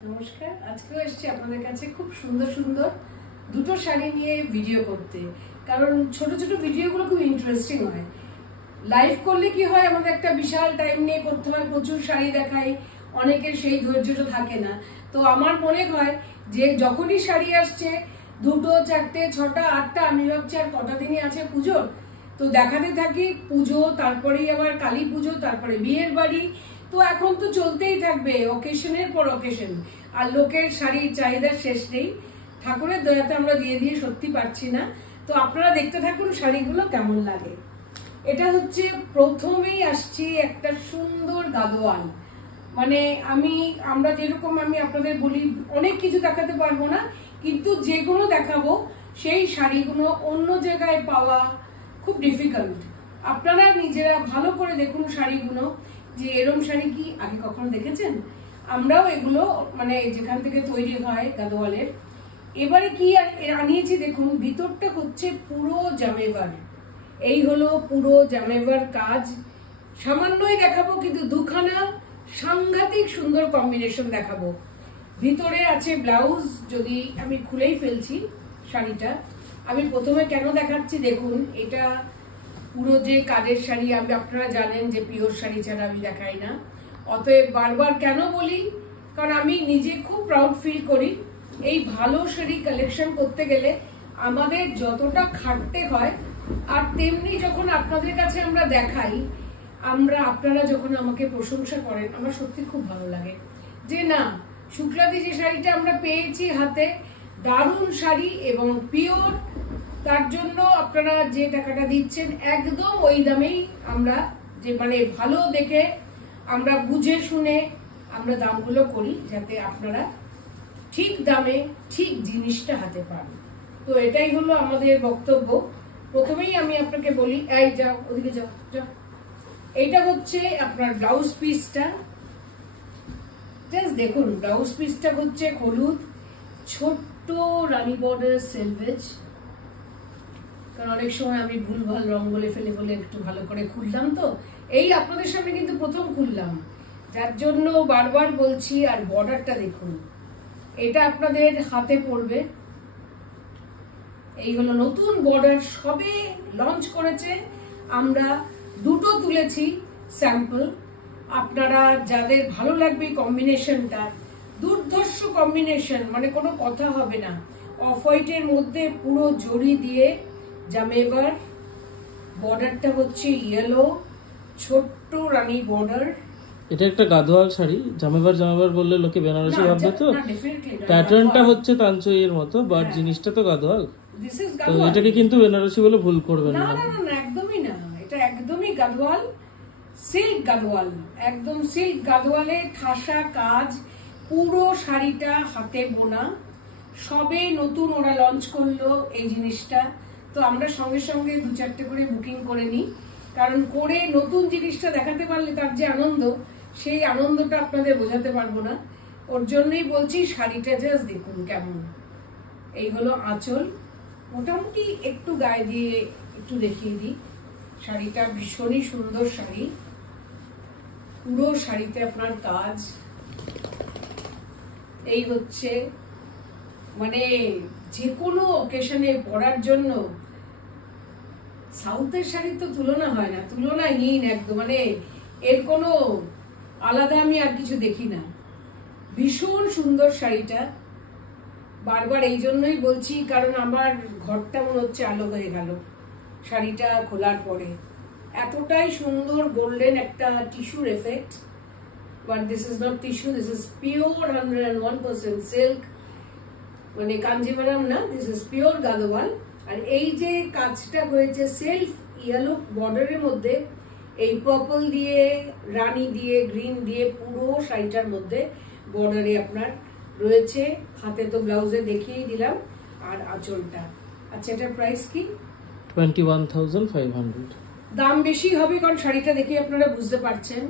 নমস্কার, আজকেও এসেছি আপনাদের কাছে খুব সুন্দর সুন্দর দুটো শাড়ি নিয়ে ভিডিও করতে। কারণ ছোট ছোট ভিডিওগুলো খুব ইন্টারেস্টিং হয়। লাইভ করলে কি হয়, আমাদের একটা বিশাল টাইম নিয়ে করতে হয়, প্রচুর শাড়ি দেখাই, অনেকের সেই ধৈর্যটা থাকে না। তো আমার মনে হয় যে যখনই শাড়ি আসছে, দুটো চারটে ছটা আটটা, আমি ভাবছি আর কটা দিনই আছে পুজোর, তো দেখাতে থাকি। পুজো, তারপরেই আবার কালী পুজো, তারপরে বিয়ের বাড়ি, তো এখন তো চলতেই থাকবে অকেশনের পর অকেশন। আর লোকের শাড়ির চাহিদার শেষ নেই। ঠাকুরের দয়াতে আমরা দিয়ে দিয়ে সত্যি পারছি না। তো আপনারা দেখতে থাকুন শাড়িগুলো কেমন লাগে। এটা হচ্ছে প্রথমেই আসছি একটা সুন্দর গাদোয়াল। মানে আমরা যেরকম আমি আপনাদের বলি অনেক কিছু দেখাতে পারবো না, কিন্তু যেগুলো দেখাবো সেই শাড়িগুলো অন্য জায়গায় পাওয়া খুব ডিফিকাল্ট। আপনারা নিজেরা ভালো করে দেখুন শাড়িগুলো, যে এরম শাড়ি কি আগে কখনো দেখেছেন। আমরাও এগুলো মানে যেখান থেকে তৈরি হয় গাদোয়ালের। এবারে কি আনিয়েছি দেখুন, ভিতরটা হচ্ছে পুরো জামেবার। এই হলো পুরো জামেবার কাজ। সামান্যই দেখাবো, কিন্তু দুখানা সাংঘাতিক সুন্দর কম্বিনেশন দেখাবো। ভিতরে আছে ব্লাউজ, যদি আমি খুলেই ফেলছি শাড়িটা। আমি প্রথমে কেন দেখাচ্ছি দেখুন, এটা পুরো যে কাজের শাড়ি, আপনারা জানেন যে পিওর শাড়ি ছাড়া আমি দেখাই না। অতএব বারবার কেন বলি, কারণ আমি নিজে খুব প্রাউড ফিল করি। এই ভালো শাড়ি কালেকশন করতে গেলে আমাদের যতটা খাটতে হয়, আর তেমনি যখন আপনাদের কাছে আমরা দেখাই, আপনারা যখন আমাকে প্রশংসা করেন, আমার সত্যি খুব ভালো লাগে যে না, শুক্লাদি যে শাড়িটা আমরা পেয়েছি হাতে, দারুণ শাড়ি এবং পিওর, তার জন্য আপনারা যে টাকাটা দিচ্ছেন একদম ওই দামেই আমরা, যে মানে ভালো দেখে আমরা বুঝে শুনে আমরা দামগুলো করি, যাতে আপনারা ঠিক দামে ঠিক জিনিসটা হাতে পান। তো এটাই হলো আমাদের বক্তব্য। প্রথমেই আমি আপনাকে বলি, এই যাও ওদিকে যাও যাও। এইটা হচ্ছে আপনার ব্লাউজ পিসটা। জাস্ট দেখুন, ব্লাউজ পিসটা হচ্ছে হলুদ, ছোট্ট রানী বর্ডার সেলভেজ। কারণ অনেক সময় আমি ভুলভাল রং বলে ফেলে বলে একটু ভালো করে খুললাম, তো এই আপনাদের সামনে কিন্তু প্রথম খুললাম, যার জন্য বারবার বলছি। আর বর্ডারটা দেখুন, এটা আপনাদের হাতে পড়বে। এই হলো নতুন বর্ডার, সবে লঞ্চ করেছে। আমরা দুটো তুলেছি স্যাম্পল। আপনারা যাদের ভালো লাগবে কম্বিনেশনটা, দুর্ধর্ষ কম্বিনেশন, মানে কোনো কথা হবে না। অফ হোয়াইটের মধ্যে পুরো জড়ি দিয়ে জামেবার, বর্ডারটা হচ্ছে ইয়েলো, ছোট্ট রানী বর্ডার। এটা একটা গাদোয়াল শাড়ি। জামেবার বললে লোকে বেনারসি ভাববে, তো প্যাটার্নটা হচ্ছে তানচইয়ের মতো, বাট জিনিসটা তো গাদোয়াল। তো এটাকে কিন্তু বেনারসি বলে ভুল করবেন না। না না না, একদমই না, এটা একদমই গাদোয়াল, সিল্ক গাদোয়াল, একদম সিল্ক গাদোয়ালে ঠাসা কাজ। পুরো শাড়িটা হাতে বোনা, সবে নতুন ওরা লঞ্চ করলো এই জিনিসটা। তো আমরা সঙ্গে সঙ্গে দু চারটে করে বুকিং করে নিই, কারণ করে নতুন জিনিসটা দেখাতে পারলে তার যে আনন্দ, সেই আনন্দটা আপনাদের বোঝাতে পারবো না। ওর জন্যই বলছি, শাড়িটা জাস্ট দেখুন কেমন। এই হলো আঁচল। মোটামুটি একটু গায়ে দিয়ে একটু দেখিয়ে দিই। শাড়িটা ভীষণই সুন্দর শাড়ি, পুরো শাড়িতে আপনার কাজ। এই হচ্ছে মানে যে কোনো অকেশনে পরার জন্য সাউথের শাড়ির তো তুলনা হয় না, তুলনাহীন একদম। মানে এর কোনো আলাদা আমি আর কিছু দেখি না। ভীষণ সুন্দর শাড়িটা। বারবার এই জন্যই বলছি, কারণ আমার ঘরটা মনে হচ্ছে আলো হয়ে গেল শাড়িটা খোলার পরে। এতটাই সুন্দর গোল্ডেন একটা টিস্যুর effect. But this is not tissue, this is pure 101% silk, মানে কাঞ্জিভারাম না, দিস ইজ পিওর গাদোয়াল। আর এই যে কাজটা হয়েছে সেলফ ইয়েলো বর্ডারের মধ্যে, এই পার্পল দিয়ে, রানী দিয়ে, গ্রিন দিয়ে পুরো শাড়িটার মধ্যে বর্ডারে আপনার রয়েছে। হাতে তো ব্লাউজে দেখিয়ে দিলাম। আর আঁচলটা। আচ্ছা, এটার প্রাইস কি? 21,500। দাম বেশি হবে, কারণ শাড়িটা দেখে আপনারা বুঝতে পারছেন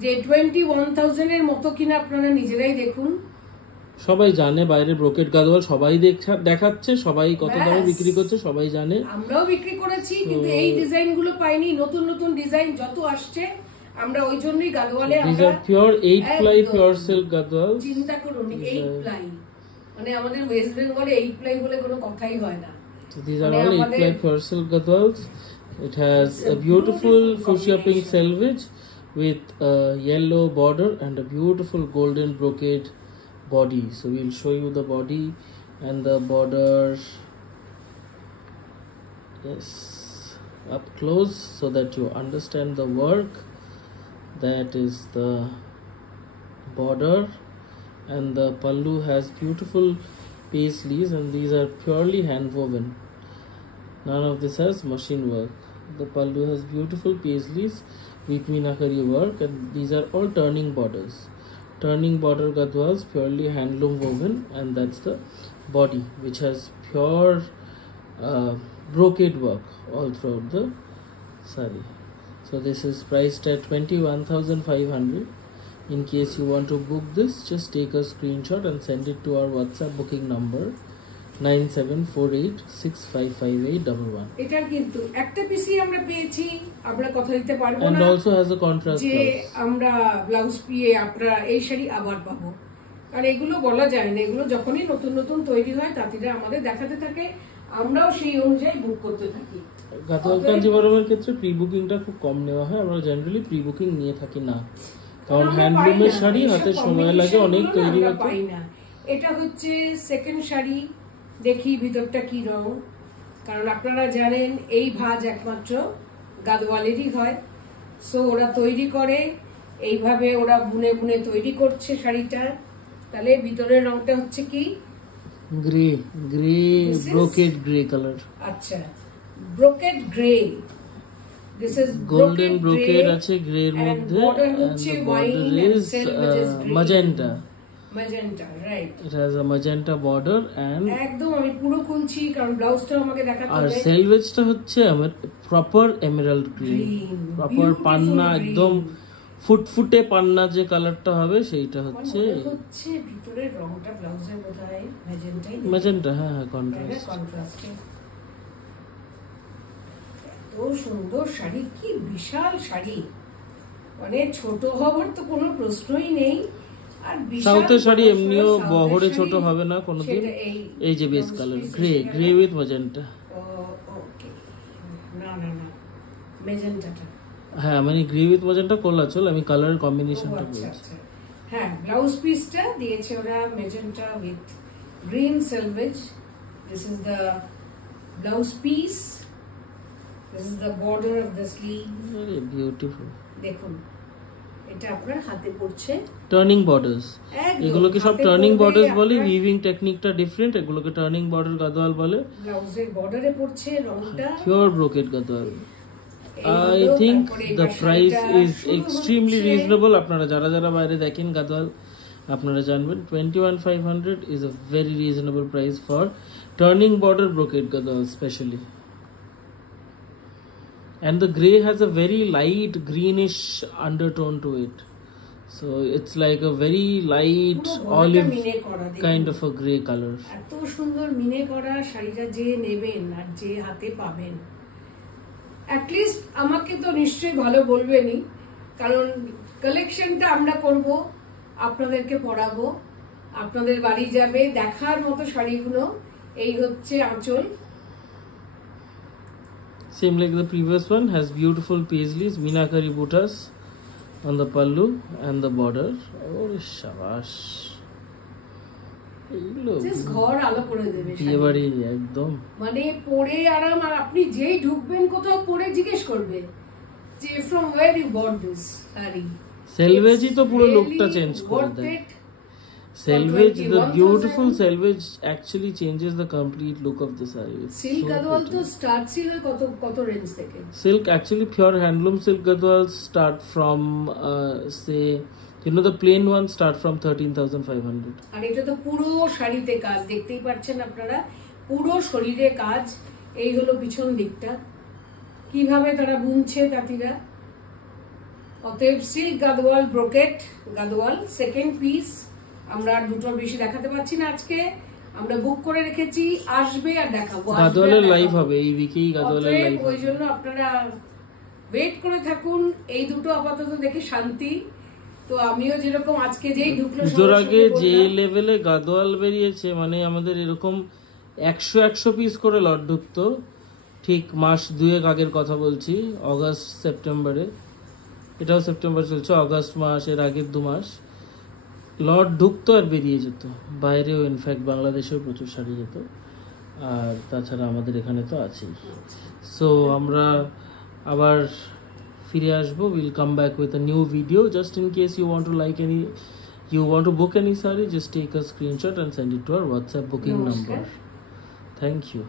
যে 21,000 এর মতো কিনা। আপনারা নিজেরাই দেখুন। সবাই জানে বাইরে ব্রোকেট গাদোয়াল সবাই দেখাচ্ছে, সবাই কত দামে বিক্রি করছে সবাই জানে। আমরাও বিক্রি করেছি, কিন্তু এই ডিজাইন গুলো পাইনি। নতুন নতুন ডিজাইন যত আসছে আমরা ওই জন্যই গাদওয়ালে these are pure 8 ply pure silk gadwal চিন্তা করুন 8 ply মানে আমাদের ওয়েস্ট বেঙ্গলে 8 ply বলে কোনো কথাই হয় না so these are all 8 ply pure silk gadwals it has a beautiful fuchsia pink selvage with a yellow border and a beautiful golden brocade body so we'll show you the body and the border yes up close so that you understand the work that is the border and the pallu has beautiful paisleys and these are purely hand woven none of this has machine work the pallu has beautiful paisleys with meenakari work and these are all turning border gadwals purely handloom woven and that's the body which has pure brocade work all throughout the sari so this is priced at 21,500 in case you want to book this just take a screenshot and send it to our WhatsApp booking number 9748655811 এটার কিন্তু একটা পিসি আমরা পেয়েছি আমরা কথা দিতে পারবো না and also has a contrast যে আমরা ব্লাউজ পিয়ে আপনারা এই শাড়ি আবার পাবো কারণ এগুলো বলা যায় না এগুলো যখনই নতুন নতুন তৈরি হয় তাঁতিরা আমাদের দেখাতে থাকে আমরাও সেই অনুযায়ী বুক করতে থাকি গাদওয়াল কাঞ্জিভারমের ক্ষেত্রে প্রি বুকিংটা খুব কম নেওয়া হয় আমরা জেনারেলি প্রি বুকিং নিয়ে থাকি না কারণ হ্যান্ডলুমের শাড়ি হাতে সময় লাগে অনেক তৈরি হতে পাই না এটা হচ্ছে সেকেন্ড শাড়ি দেখি ভিতরটা কি রং কারণ আপনারা জানেন এই ভাঁজ একমাত্র গাদওয়ালেরই হয় সো ওরা তৈরি করে এইভাবে ওরা বুনে বুনে তৈরি করছে শাড়িটা তাহলে ভিতরের রংটা হচ্ছে কি গ্রে ব্রোকেড গ্রে কালার আচ্ছা brocade grey this is golden brocade আছে গ্রে এর মধ্যে বর্ডার হচ্ছে wine magenta right it has a magenta border and একদম আমি পুরো খুলছি কারণ ব্লাউজটা আমাকে দেখাতে হবে আর সেলভেজটা হচ্ছে আমার প্রপার এমেরাল্ড গ্রিন প্রপার পান্না একদম ফুটফুটে পান্না যে কালারটা হবে সেইটা হচ্ছে ভিতরের রংটা ব্লাউজের বোধহয় ম্যাজেন্টা হ্যাঁ কন্ট্রাস্ট এত সুন্দর শাড়ি কি বিশাল শাড়ি মানে ছোট হওয়ার তো কোনো প্রশ্নই নেই আর সাউথের শাড়ি এমনিও বহরে ছোট হবে না কোনোদিন এই যে base colour grey with magenta okay না ম্যাজেন্টাটা হ্যাঁ মানে গ্রে উইথ ম্যাজেন্টা কোলাচল আমি কালার কম্বিনেশনটা বলছি হ্যাঁ ব্লাউজ পিসটা দিয়েছে ওরা magenta with green সেলভেজ this is the blouse piece this is the border of the sleeve very beautiful দেখুন এটা আপনার হাতে পড়ছে টার্নিং বর্ডার্স এগুলোকে সব টার্নিং বর্ডার্স বলে উইভিং টেকনিকটা ডিফারেন্ট এগুলোকে টার্নিং বর্ডার গাদওয়াল বলে ব্লাউজের বর্ডারে পড়ছে রংটা pure brocade Gadwal I think the price is extremely reasonable আপনারা যারা যারা বাইরে দেখেন গাদওয়াল আপনারা জানবেন 21,500 is a very reasonable price for turning border brocade gadwal especially and the grey has a very light greenish undertone to it so it's like a very light olive kind of a grey color এত সুন্দর মিনে করা শাড়িটা যে নেবেন আর যে হাতে পাবেন অ্যাটলিস্ট আমাকে তো নিশ্চয়ই ভালো বলবেনই কারণ কালেকশনটা আমরা করব আপনাদেরকে পরাবো আপনাদের বাড়ি যাবে দেখার মতো শাড়িগুলো এই হচ্ছে আঁচল same like the previous one has beautiful paisleys meenakari buttas on the pallu and the border oh shabash ঘর আলো করে দেবে এবারে একদম মানে পরে আরাম আর আপনি যেই ঢুকবেন কোথাও পরে জিজ্ঞেস করবে যে from where you bought this sari সেলভেজই তো পুরো লুকটা চেঞ্জ করে দেয় selvage the beautiful selvage actually changes the complete look of the saree silk gadwal to start silk কত রেঞ্জ থেকে silk actually pure handloom silk gadwals start from say you know the plain ones start from 13,500 আর এটা তো পুরো শাড়িতে কাজ দেখতেই পাচ্ছেন আপনারা পুরো শরীরে কাজ এই হলো পিছন দিকটা কিভাবে তারা বুনছে তাঁতিরা অতএব silk Gadwal brocade Gadwal second piece আমরা আর দুটো বেশি দেখাতে পাচ্ছি না আজকে আমরা বুক করে রেখেছি আসবে আর দেখাবো গাদওয়ালের লাইভ হবে এই উইকেই গাদওয়ালের লাইভ ওই জন্য আপনারা ওয়েট করে থাকুন। এই দুটো আপাতত দেখে শান্তি। তো আমিও যেরকম আজকে যেই ঢুকলো পুজোর আগে যে লেভেলে গাদোয়াল বেরিয়েছে, মানে আমাদের এরকম 100 পিস করে লট ঢুকতো, ঠিক মাস 2 আগের কথা বলছি, অগাস্ট সেপ্টেম্বরে, এটাও সেপ্টেম্বর চলছে, অগাস্ট মাস এর আগের 2 মাস লট ঢুকতো আর বেরিয়ে যেত। বাইরেও ইনফ্যাক্ট বাংলাদেশেও প্রচুর শাড়ি যেত, আর তাছাড়া আমাদের এখানে তো আছেই। সো আমরা আবার ফিরে আসবো, will come back with a new video. Just in case you want to like any, you want to book any saree, just take a screenshot and send it to our WhatsApp booking number. Thank you.